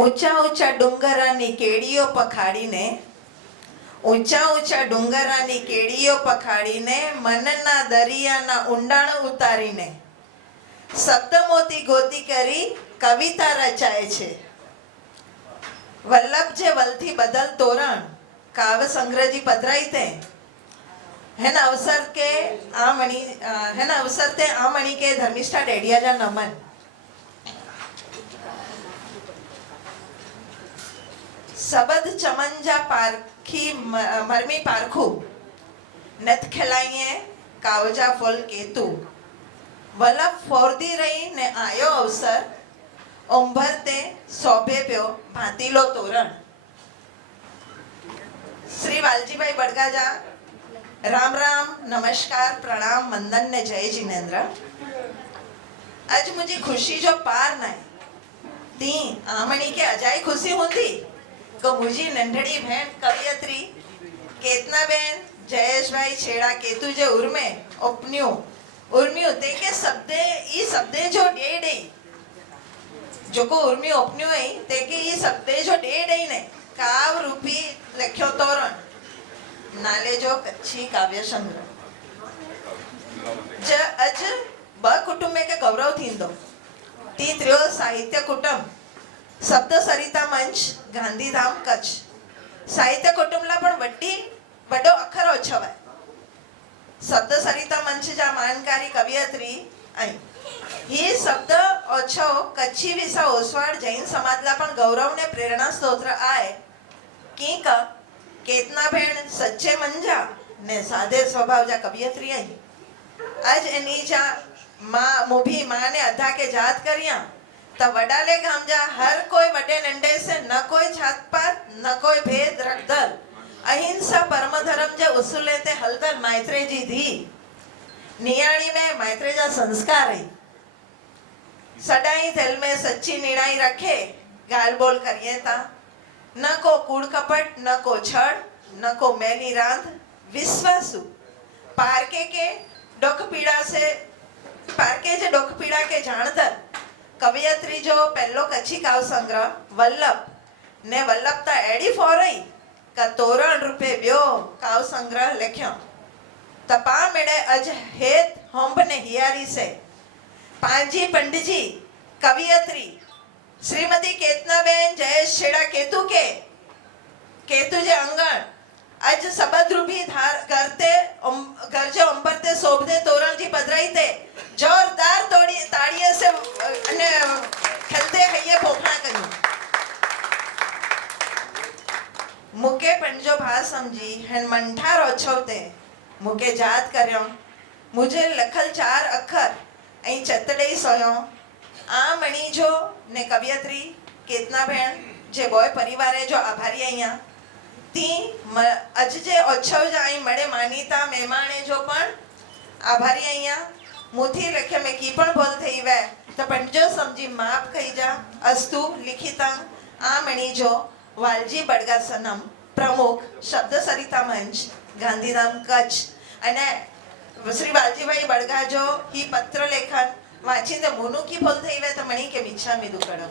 ઊંચા ઊંચા ડુંગરાની કેડીઓ પખાડીને ઊંચા ઊંચા ડુંગરાની કેડીઓ પખાડીને મનના દરિયાના ઊંડાણ ઉતારીને શબ્દમોતી ગોતી કરી કવિતા રચાય છે. વલ્લભ જે વલથી બદલ તોરણ કાવ્ય સંગ્રહજી પધરાઈ તે હેન અવસર તે આ મણી के धर्मिष्ठा डेडिया जा नमन. सबद चमंजा पारखी मरमी पारखू नथ खिलाइए कावजा फल केतु वल्लभ फोरदी रही ने आयो अवसर उंभरते सोभे प्यो भातीलो तोरण. श्री वालजी भाई बड़गाजा राम राम नमस्कार प्रणाम वंदन ने जय जिनेन्द्र. आज मुझे खुशी जो पार नहीं ती आमणी के अजाई खुशी होती को मुझी नंढड़ी बहन कवियत्री केतना बेन जयेश भाई छेड़ा केतु जे उर्मे उर्म्यू ते के शब्दे ई शब्दे जो डे डे जो को उर्मी उपन्यू है ते के ई शब्दे जो डे डे ने काव रूपी लख्यो तोरण नाले जो कच्ची काव्य संग्रह ज अज ब कुटुंबे के गौरव थींदो ती त्रियो साहित्य कुटुंब शब्द सरिता मंच गांधीधाम कच्छ साहित्य कुटुंबला पण बड़ो अखर ओछो है. शब्द सरिता मंच जा मानकारी कवियत्री आई ही शब्द ओछो कच्छी विसा ओसवाड़ जैन समाजला पण गौरव ने प्रेरणा स्तोत्र आए की का केतना भेण सच्चे मंजा ने सादे स्वभाव जा कवियत्री आई. आज एनी जा मां मुभी मां ने अधा के जात करिया तो वडाले गाम जा हर कोई वडे नंडे से न कोई जात पात न कोई भेद रखदल अहिंसा परम धर्म जे उसूले ते हलदर मैत्रे जी धी नियाणी में मैत्रे जा संस्कार है. सदाई दिल में सच्ची निड़ाई रखे गाल बोल करिए ता न को कूड़ कपट न को छड़ न को मैली रांध विश्वासु पारके के डोक पीड़ा के जाणदर कवियत्री जो पहलो कच्ची काव संग्रह वल्लभ ने वल्लभता एडी फोरई का तोरण रूपे व्यो काव संग्रह लिख्यो तपा मेड़े अज हेत होंब ने हियारी से पांजी पंडितजी कवियत्री श्रीमती केतनाबेन जयेश छेड़ा केतु जे अंगण अज सबद रूपी धार करते गरजे उंबरते सोभदे तोरण जी पधराई ते जोरदार तोड़ी ताड़िये से अने खेलते हइये पोखणा करियो. मुके पंजो भा समझी हन मंठार ओछवते मुके जात कर्यो मुझे लखल 4 अखर ऐं चतड़े सोयो आ मणी जो ने कवियत्री केतना भेण जे बोय परिवारे जो आभारी अहिया ती अज जे ओछव जाई मळे मानीता मेहमाने जो पण आभारी अहिया मुथी लखे में की पण बोल थई वे तो पंजो समझी माफ कही जा अस्तु लिखितं आ मणी जो वालजी बड़गासनम प्रमुख शब्द सरिता मंच गांधीधाम कच्छ अने श्री वालजी भाई बड़गा जो ही पत्र लेखन वाचीने मोनू की बोल थई वे तो मणी के मिच्छा में दुकड़ो.